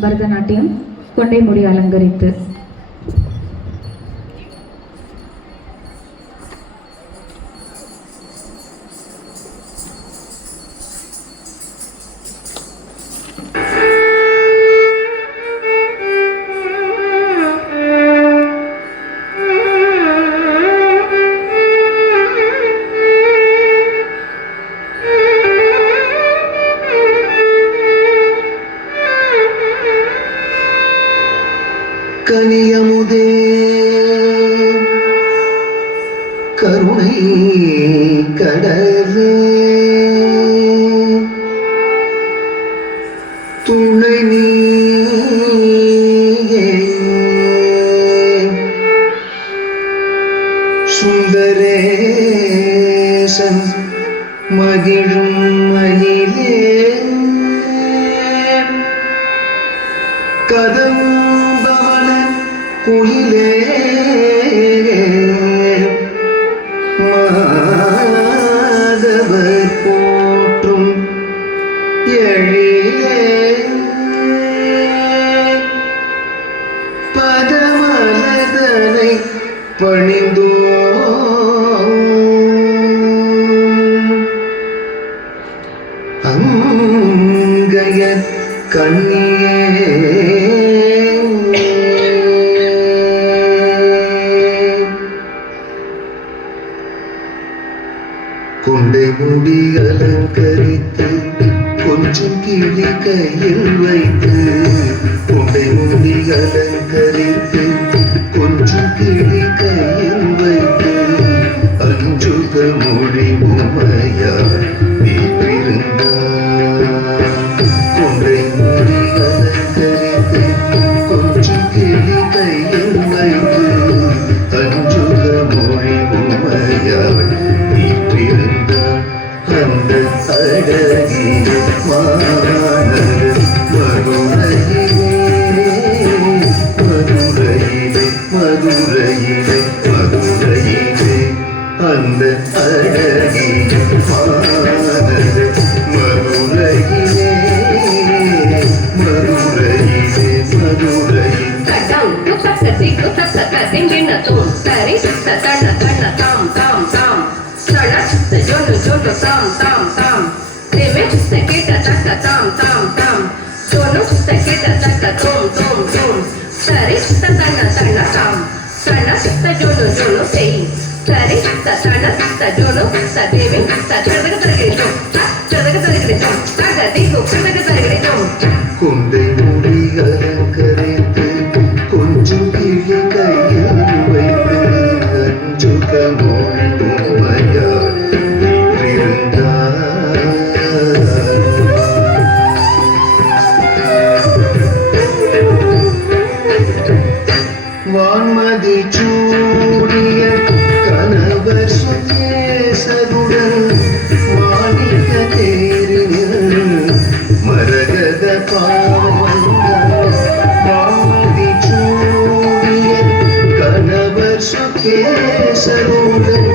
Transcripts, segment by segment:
பரதநாட்டியம் கொண்டை முடி அலங்கரித்து கனியமுதே கருணை கடலே துணை நீயே சுந்தரேசன் மகிழும் மயிலே கதம்பவன குயிலே மாதவர் போற்றும் எழிலே பதமலதனை பணிந்தோ அங்கய கண்ணியே கொண்டை முடி அலங்கரித்து கொஞ்சம் கிளி கையில் வைத்து கொண்டை முடி அலங்கரித்து கொஞ்சம் கிளி கையில் வைத்து அஞ்சுக மொழி உமையார் வீற்றிருந்தார் கொண்டை முடி அலங்கரித்து கொஞ்சம் கிளி கையில் வைத்து அஞ்சுக மொழி உமையார் அந்த அழகிய மாநகர் மதுரையிலே மதுரையிலே மதுரையிலே மதுரையிலே அந்த அழகிய மாநகர் மதுரையிலே மதுரையிலே மதுரையிலே Jolo tam tam tam, deve se queda taka tam tam tam, jolo se queda taka tom tom tom, sari ta tana tana tam, tana ta jolo jolo sei, sari ta tana ta jolo ta deve ta chadaga tarigre tom, chadaga tarigre tom, taga digo chadaga tarigre tom. கொண்டை முடி அலங்கரித்து கொஞ்சம் கிளி கையில் வைத்து அஞ்சுக மொழி உமையார் வான்மதி சூடிய கணவர் சுகேசருடன் மாணிக்க தேரில் மரகத பாவங்கள் வான்மதி சூடிய கணவர் சுகேசருடன்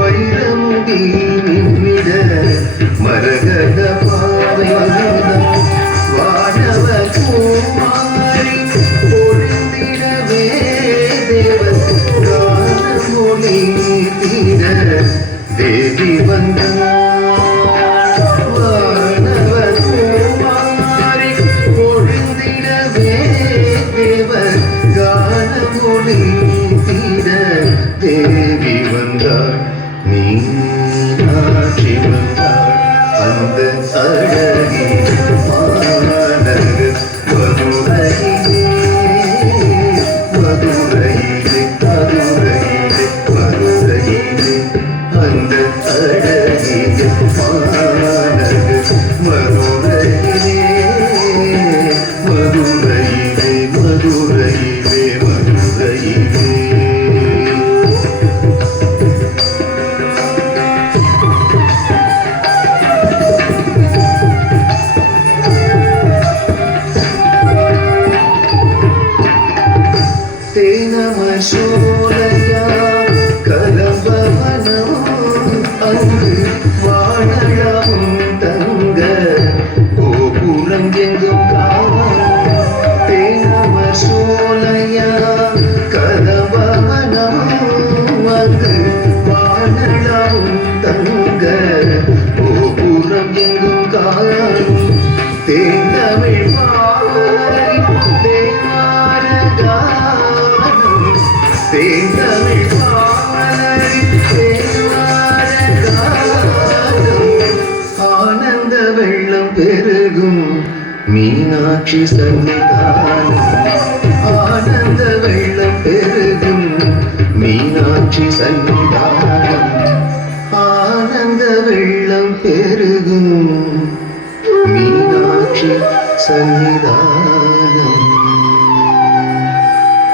வைரமுடி நின்றிட மரகத பாவங்கள் வானவ குமாரி பொருந்திடவே தேவி வந்தார் வானவ குமாரி பொருந்திடவே தேவர் கானமொழி தீர தேவி வந்தாள் மீனாட்சி வந்தாள் அந்த அழகி மாநகர் மதுரையிலே மதுரையிலே மதுரையிலே மதுரையிலே அந்த அழகிய மாநகர் மதுரையிலே மதுரையிலே மதுரையிலே மதுரையிலே மீனாட்சி சன்னிதானம் ஆனந்த வெள்ளம் பெருகும் மீனாட்சி சன்னிதானம் ஆனந்த வெள்ளம் பெருகும் மீனாட்சி சன்னிதானம்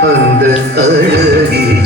அந்த அழகிய